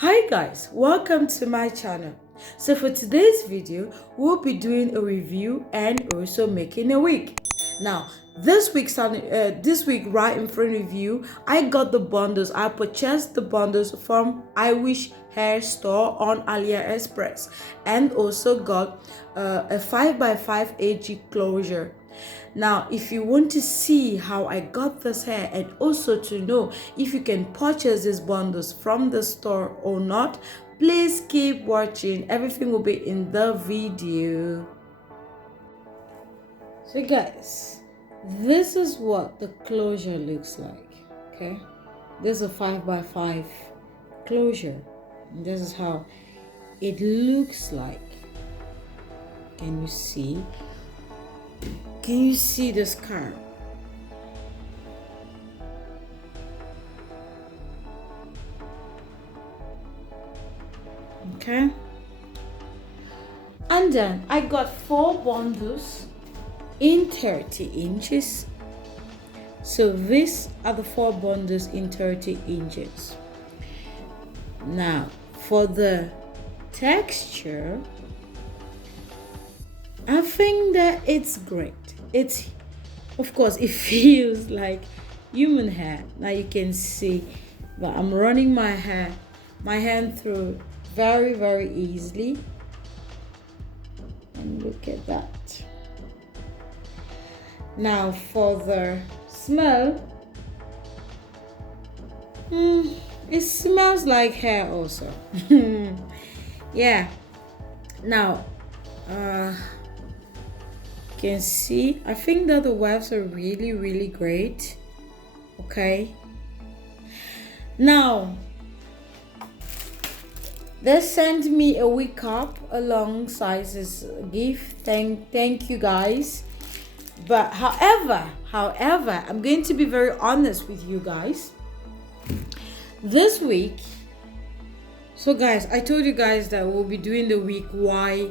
Hi guys, welcome to my channel. So for today's video, we'll be doing a review and also making a wig. Now, this week right in front of you, I got the bundles. I purchased the bundles from IWISH hair store on AliExpress and also got a 5x5 AG closure. Now, if you want to see how I got this hair and also to know if you can purchase these bundles from the store or not, please keep watching. Everything will be in the video. So guys, this is what the closure looks like. Okay, this is a 5x5 closure. And this is how it looks like. Can you see? Can you see the scar? Okay. And then I got 4 bundles in 30 inches. So these are the 4 bundles in 30 inches. Now for the texture, I think that it's great. It's, of course, it feels like human hair. Now you can see that I'm running my hand through very easily. And look at that. Now for the smell, it smells like hair also. Yeah. Now you can see, I think that the waves are really great. Okay, now they sent me a wig cup alongside this gift. Thank you guys. But however, I'm going to be very honest with you guys. This week, so guys, I told you guys that we'll be doing the week why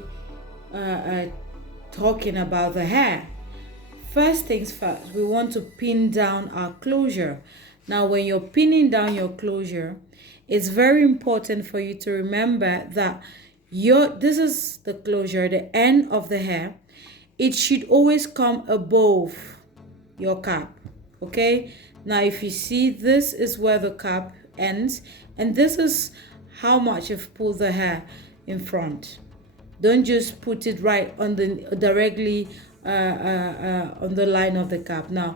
talking about the hair. First things first, we want to pin down our closure. Now when you're pinning down your closure, it's very important for you to remember that this is the closure, the end of the hair. It should always come above your cap. Okay, now if you see, this is where the cap ends, and this is how much you've pulled the hair in front. Don't just put it right on the directly on the line of the cap. Now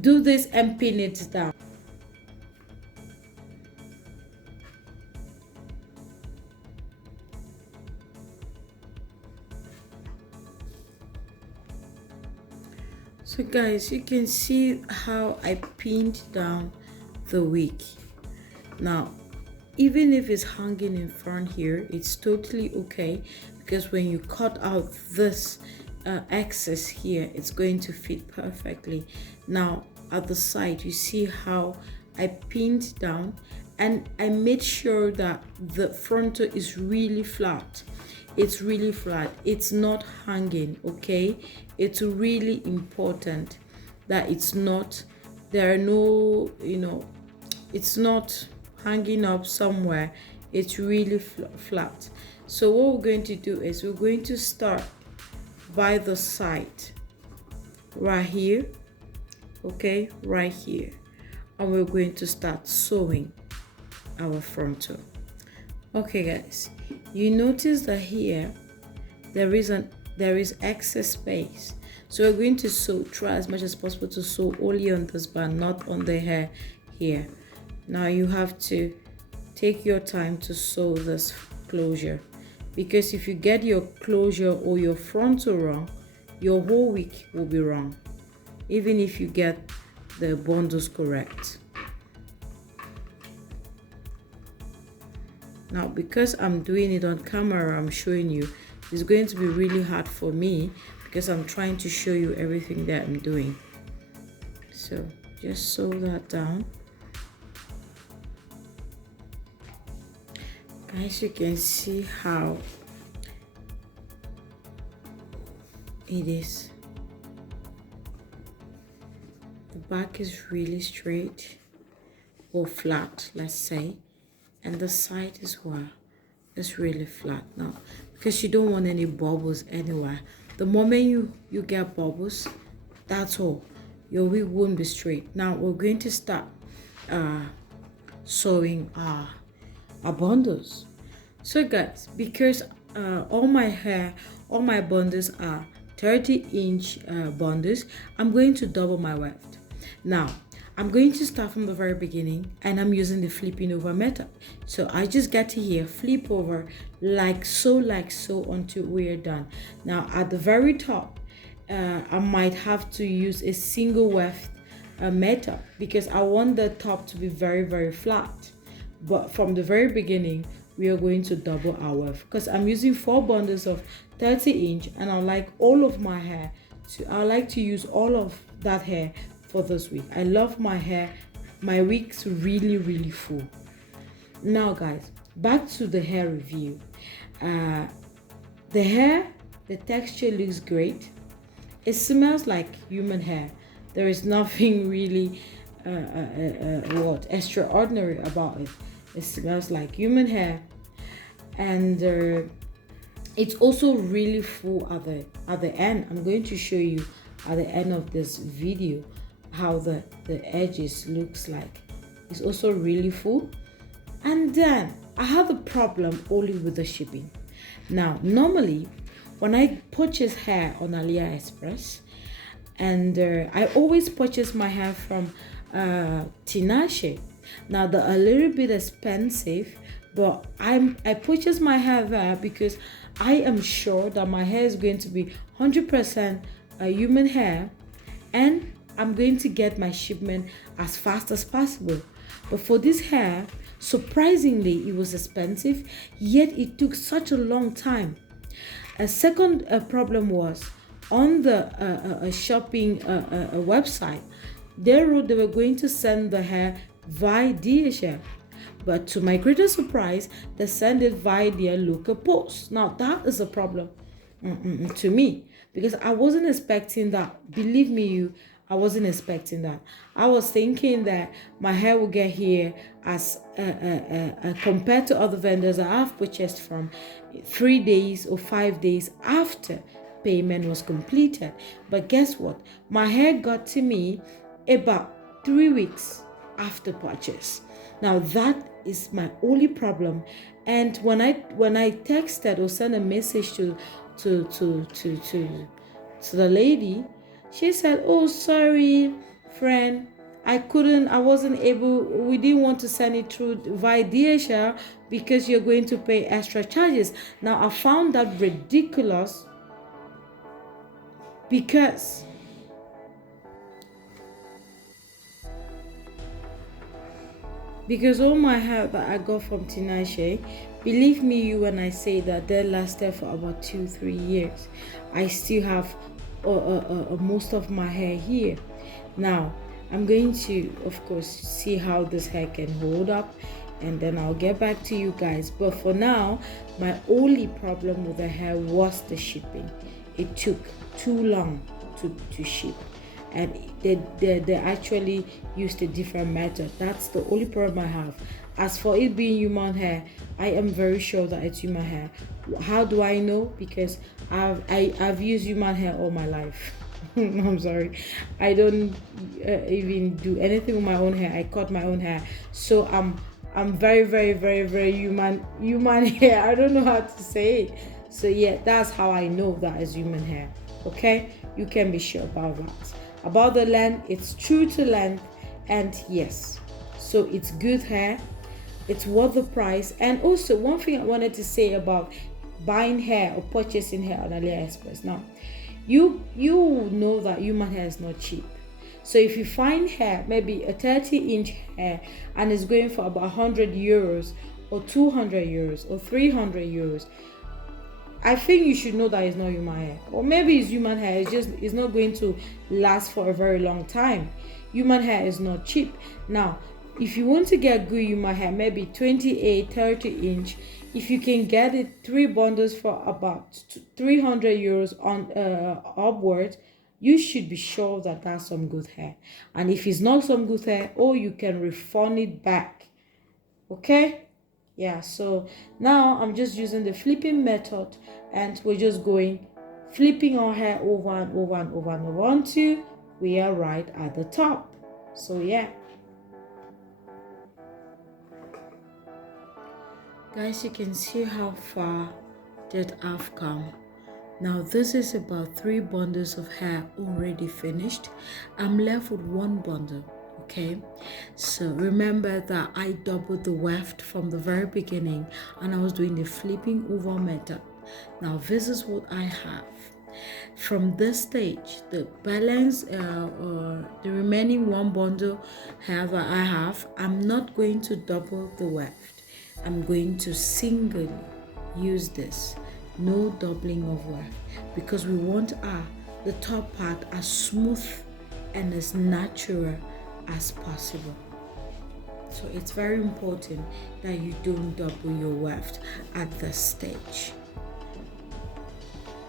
do this and pin it down. So guys, you can see how I pinned down the wig. Now even if it's hanging in front here, it's totally okay, because when you cut out this excess here, it's going to fit perfectly. Now at the side, you see how I pinned down, and I made sure that the frontal is really flat. It's really flat, it's not hanging. Okay, it's really important that it's not, there are no, it's not hanging up somewhere. It's really flat. So what we're going to do is we're going to start by the side right here. Okay, right here, and we're going to start sewing our frontal. Okay guys, you notice that here there is excess space, so we're going to try as much as possible to sew only on this band, not on the hair here. Now you have to take your time to sew this closure, because if you get your closure or your frontal wrong, your whole wig will be wrong, even if you get the bundles correct. Now because I'm doing it on camera, I'm showing you, it's going to be really hard for me because I'm trying to show you everything that I'm doing. So just sew that down. Guys, you can see how it is. The back is really straight or flat, let's say, and the side as well is really flat now, because you don't want any bubbles anywhere. The moment you get bubbles, that's all, your wig won't be straight. Now we're going to start sewing our bundles. So guys, because all my bundles are 30-inch bundles, I'm going to double my weft. Now I'm going to start from the very beginning, and I'm using the flipping over method. So I just get to here, flip over like so until we're done. Now at the very top, I might have to use a single weft method, because I want the top to be very flat. But from the very beginning, we are going to double our weft, because I'm using 4 bundles of 30-inch, and I like all of my hair I like to use all of that hair for this week. I love my hair, my wigs really full. Now guys, back to the hair review. The hair, the texture looks great. It smells like human hair. There is nothing really extraordinary about it. It smells like human hair, and it's also really full at the end. I'm going to show you at the end of this video how the edges looks like. It's also really full. And then I have a problem only with the shipping. Now normally when I purchase hair on AliExpress, and I always purchase my hair from Tinashe. Now they're a little bit expensive, but I purchase my hair there because I am sure that my hair is going to be 100% human hair, and I'm going to get my shipment as fast as possible. But for this hair, surprisingly, it was expensive, yet it took such a long time. A second problem was on the shopping website. They wrote they were going to send the hair via DHL, but to my greatest surprise, they sent it via their local post. Now that is a problem to me, because I wasn't expecting that. Believe me, I wasn't expecting that. I was thinking that my hair would get here as compared to other vendors that I've purchased from 3 days or 5 days after payment was completed. But guess what? My hair got to me about 3 weeks after purchase. Now that is my only problem. And when I texted or sent a message to the lady, she said, "Oh, sorry, friend, I wasn't able, we didn't want to send it through via DHL because you're going to pay extra charges." Now I found that ridiculous, because all my hair that I got from Tinashe, believe me when I say that they lasted for about 2-3 years. I still have most of my hair here. Now I'm going to, of course, see how this hair can hold up, and then I'll get back to you guys. But for now, my only problem with the hair was the shipping. It took too long to ship, and they actually used a different method. That's the only problem I have. As for it being human hair, I am very sure that it's human hair. How do I know? Because I've used human hair all my life. I'm sorry, I don't even do anything with my own hair. I cut my own hair, so I'm very human hair. I don't know how to say it. So yeah, that's how I know that is human hair. Okay, you can be sure about that. About the length, it's true to length, and yes, so it's good hair. It's worth the price. And also, one thing I wanted to say about buying hair or purchasing hair on AliExpress. Now, you know that human hair is not cheap. So if you find hair, maybe a 30-inch hair, and it's going for about 100 euros or 200 euros or 300 euros, I think you should know that it's not human hair. Or maybe it's human hair, it's not going to last for a very long time. Human hair is not cheap. Now, if you want to get good human hair, maybe 28, 30-inch, if you can get it 3 bundles for about 300 euros on upwards, you should be sure that that's some good hair. And if it's not some good hair, you can refund it back. Okay? Yeah, so now I'm just using the flipping method, and we're just going flipping our hair over and over and over and over until we are right at the top. So yeah, guys, you can see how far that I've come. Now this is about 3 bundles of hair already finished. I'm left with 1 bundle. Okay, so remember that I doubled the weft from the very beginning, and I was doing the flipping over method. Now this is what I have. From this stage, the balance or the remaining 1 bundle hair that I have, I'm not going to double the weft. I'm going to singly use this, no doubling of weft, because we want the top part as smooth and as natural as possible. So it's very important that you don't double your weft at this stage.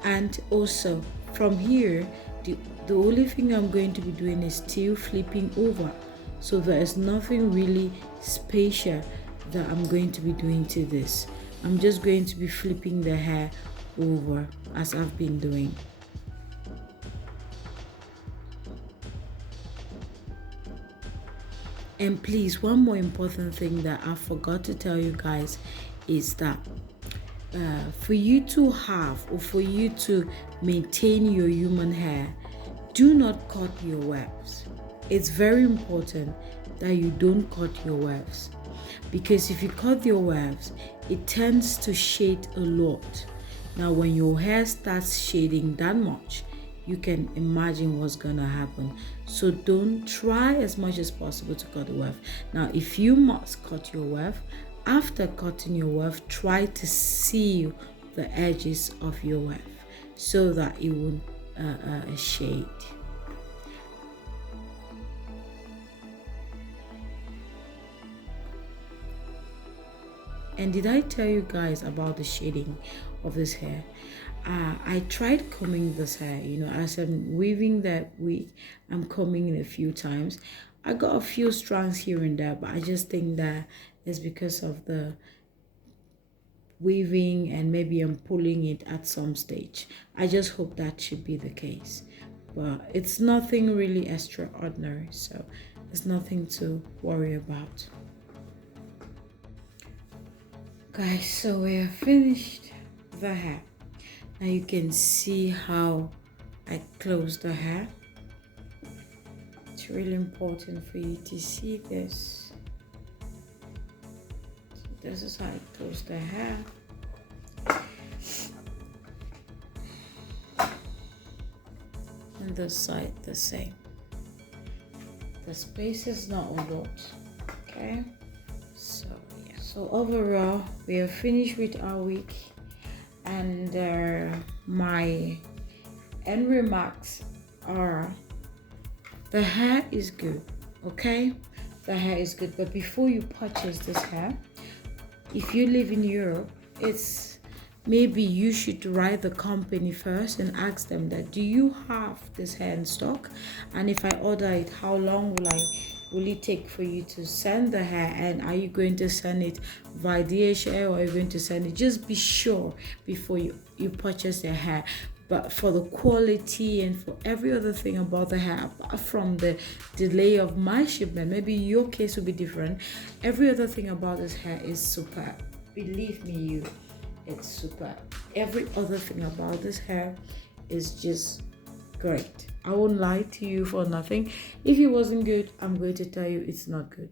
And also from here, the only thing I'm going to be doing is still flipping over, so there is nothing really special that I'm going to be doing to this. I'm just going to be flipping the hair over as I've been doing. And please, one more important thing that I forgot to tell you guys is that for you to have or for you to maintain your human hair, do not cut your wefts. It's very important that you don't cut your wefts, because if you cut your wefts, it tends to shade a lot. Now when your hair starts shading that much, you can imagine what's gonna happen. So don't try as much as possible to cut the weft. Now if you must cut your weft, after cutting your weft, try to seal the edges of your weft so that it won't shade. And did I tell you guys about the shading of this hair? I tried combing this hair, as I'm weaving that wig, I'm combing it a few times. I got a few strands here and there, but I just think that it's because of the weaving, and maybe I'm pulling it at some stage. I just hope that should be the case, but it's nothing really extraordinary, so there's nothing to worry about. Guys, so we have finished the hair. Now you can see how I close the hair. It's really important for you to see this. So this is how I close the hair. And this side the same. The space is not a lot, okay? So yeah. So overall, we are finished with our wig, and my end remarks are: the hair is good, okay? The hair is good, but before you purchase this hair, if you live in Europe, maybe you should write the company first and ask them that, do you have this hair in stock? And if I order it, how long will it take for you to send the hair? And are you going to send it via DHL, or are you going to send it? Just be sure before you purchase the hair. But for the quality and for every other thing about the hair, apart from the delay of my shipment, maybe your case will be different. Every other thing about this hair is superb. Believe me, it's superb. Every other thing about this hair is just great. I won't lie to you for nothing. If it wasn't good, I'm going to tell you it's not good.